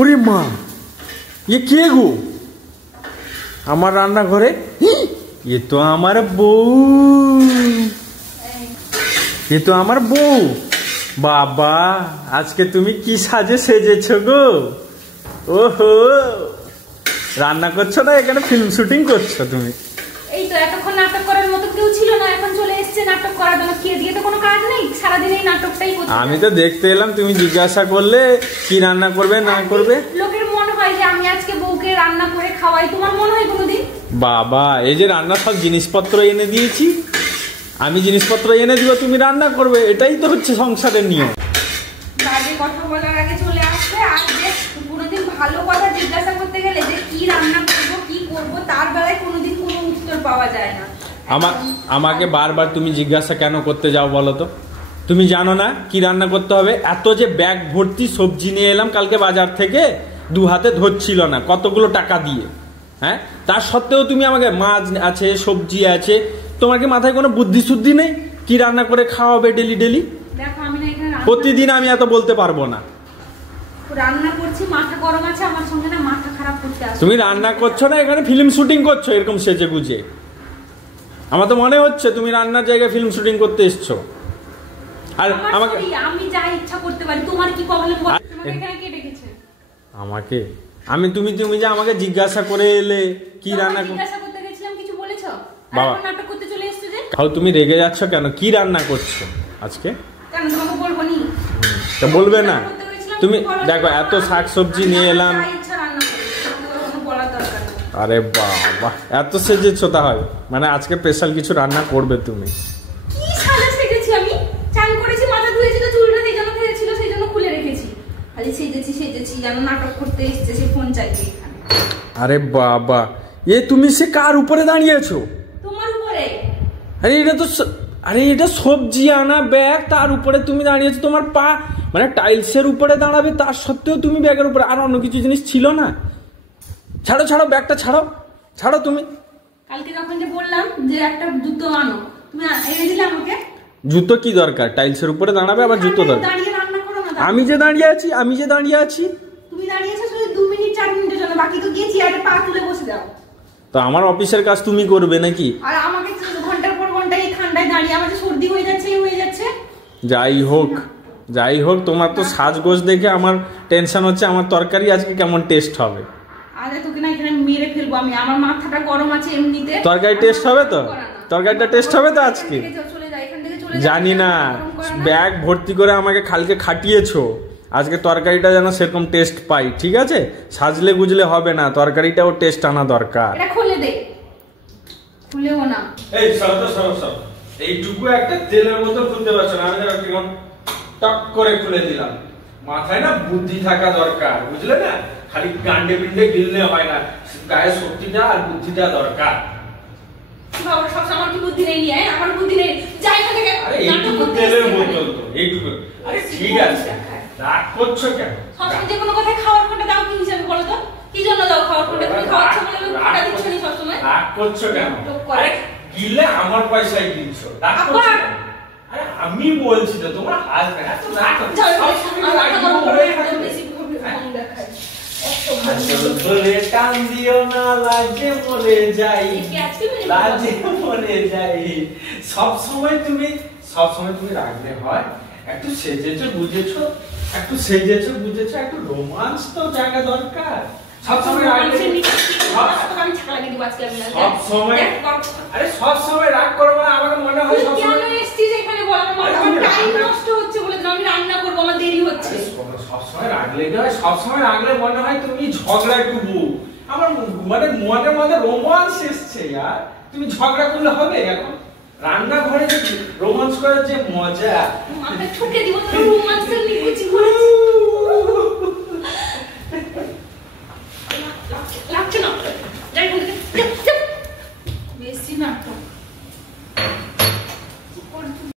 ওরে মা, ये কে গো আমার রান্নাঘরে? ये तो আমার বউ, ये तो আমার বউ। বাবা, আজকে তুমি কি সাজে সেজেছো গো? ওহো, রান্না করছো না এখানে ফিল্ম শুটিং করছো তুমি? এই তো এতক্ষণ নাটক করার মতো কেউ ছিল না, এখন চলে এসেছে নাটক করার জন্য। কে দিয়ে তো কোনো কাজ নেই, সারাদিন এই নাটকটাই করতে। আমি তো দেখতে এলাম, তুমি জিজ্ঞাসা করলে কি রান্না করবে না করবে। লোকের মনে হয় যে আমি আজকে বউকে রান্না করে খাওয়াই, তোমার মনে হয় কোনোদিন? বাবা, এই যে রান্না সব জিনিসপত্র এনে দিয়েছি, আমি জিনিসপত্র এনে দিব, তুমি রান্না করবে, এটাই তো হচ্ছে সংসারের নিয়ম। বাজে কথা বলার আগে চলে আসবে, আর যে কোনোদিন ভালো কথা জিজ্ঞাসা করতে গেলে যে কি রান্না করবো কি করবো, তার বেলায় কোনোদিন কোনো উত্তর পাওয়া যায় না। আমাকে বারবার তুমি জিজ্ঞাসা কেন করতে যাও বলো তো? তুমি জানো না কি রান্না করতে হবে? এত যে ব্যাগ ভর্তি সবজি নিয়ে এলাম কালকে বাজার থেকে, দু হাতে ধরছিল না, কতগুলো টাকা দিয়ে। হ্যাঁ, তার সত্ত্বেও তুমি আমাকে মাছ আছে সবজি আছে, তোমার কি মাথায় কোনো বুদ্ধি শুদ্ধি নেই? কি রান্না করে খাওয়াবে ডেলি ডেলি? দেখো আমি না এখানে প্রতিদিন আমি এত বলতে পারবো না। রান্না করছি, মাথা গরম আছে, আমার সঙ্গে না মাথা খারাপ করতে আসো। তুমি রান্না করছো না, এখানে ফিল্ম শুটিং করছো এরকম সেজে গুজে। আমার তো মনে হচ্ছে তুমি রান্নার জায়গায় ফিল্ম শুটিং করতে এসছো। আর আমাকে আমি যা ইচ্ছা করতে পারি, তোমার কি প্রবলেম? তোমাকে এখানে কে ডেকেছে? আমাকে তুমি যে আমাকে জিজ্ঞাসা করে এলে কি রান্না জিজ্ঞাসা করতে গেছিলাম, কিছু বলেছো? বাবা, এখন নাটক করতে চলে এসেছো যে? খাও, তুমি রেগে যাচ্ছ কেন? কি রান্না করছো আজকে? কেন তোমাকে বলবো নি? তা বলবে না? তুমি দেখো এত শাকসবজি নিয়ে এলাম। আরে বাবা, এত সেজেছো তাহলে, মানে আজকে স্পেশাল কিছু রান্না করবে তুমি? কি সাজা সেজেছি আমি? চান করেছি, মাথা ধুয়েছি, তো চুলটা সেই জন্য ফেলেছিল, সেই জন্য খুলে রেখেছি। খালি সেজেছি যেন নাটক করতে এসেছে, সে ফোন চাইবে এখানে। আরে বাবা, তুমি সে কার উপরে দাঁড়িয়েছো? তোমার উপরে। আরে এটা সবজি আনা ব্যাগ, তার উপরে তুমি দাঁড়িয়েছো। তোমার পা মানে টাইলসের উপরে দাঁড়াবে, তার সত্ত্বেও তুমি ব্যাগের উপরে। আর অন্য কিছু জিনিস ছিল না? ছাড়ো ব্যাগটা, ছাড়ো তুমি। কালকে যখন যে বললাম যে একটা জুতো আনো, তুমি এনে দিলে আমাকে। জুতো কি দরকার? টাইলসের উপরে দাঁড়াবে, আবার জুতো দরকার? দাঁড়িয়ে রান্না করো না। আমি যে দাঁড়িয়ে আছি। তুমি দাঁড়িয়েছো শুধু 2 মিনিট 4 মিনিটের জন্য, বাকি তো গিয়ে চেয়ারে পা তুলে বসে যাও। তো আমার অফিসের কাজ তুমি করবে নাকি? আর আমাকে ঘন্টার পর ঘন্টা এই ঠান্ডায় দাঁড়িয়ে আমার সর্দি হয়ে যাচ্ছে। যাই হোক, তোমার তো সাজগোজ দেখে আমার টেনশন হচ্ছে, আমার তরকারি আজকে কেমন টেস্ট হবে। আরে তোকে না এখানে মেরে ফেলবো আমি, আমার মাথাটা গরম আছে এমনিতে। তরকারি টেস্ট হবে তো? তরকারিটা টেস্ট হবে তো আজকে? জানি না, ব্যাগ ভর্তি করে আমাকে কালকে খাটিয়েছো, আজকে তরকারিটা যেন সেরকম টেস্ট পাই, ঠিক আছে? সাজলে গুজলে হবে না, তরকারিটাও টেস্ট আনা দরকার। এটা খুলে দে। খুলেও না। এই সব এইটুকু একটা তেলের বোতল খুলতে পারছো না, আমি যেরকম টক করে খুলে দিলাম। মাথায় না বুদ্ধি থাকা দরকার, বুঝলে না? খালি গান্ডে পিন্ডে গিললে হয় না, গায়ে শক্তিটা আর বুদ্ধিটা দরকার। বাবা, সব আমার কি বুদ্ধি নেই? আমার বুদ্ধি নেই, যাই এখান থেকে। আরে এইটুকু তেলের বোতল তো, এইটুকু। আরে ঠিক আছে, রাগ করছো কেন? সবসময় যে কোনো কথায় খাওয়ার কোনটা দাও কি হিসাবে বলো তো? কি জন্য দাও খাওয়ার কোনটা? তুমি খাওয়াচ্ছ বলে আমি কোনটা দিচ্ছ না সবসময়। রাগ করছো কেন? আরে গিলে আমার পয়সায় দিচ্ছ, রাগ করছো কেন? আরে আমি বলছি তো, তোমার হাসবে না তো, রাগ করছো। টান দিও না, লাজে মরে যাই। সব সময় তুমি রাগলে হয়? একটু সেজেছো বুঝেছো, একটু রোমান্স তো জায়গা দরকার। সব সময় রাগ করো না, আমাকে মনে হয় সবসময় রাগলে মনে হয় তুমি ঝগড়া ডুবু। আমার মানে মনে রোমান্স এসছে। আর তুমি ঝগড়া করলে হবে? এখন রান্নাঘরে রোমান্স করার যে মজা, ঠুকে দিব রোমান্সের নিকুচি করে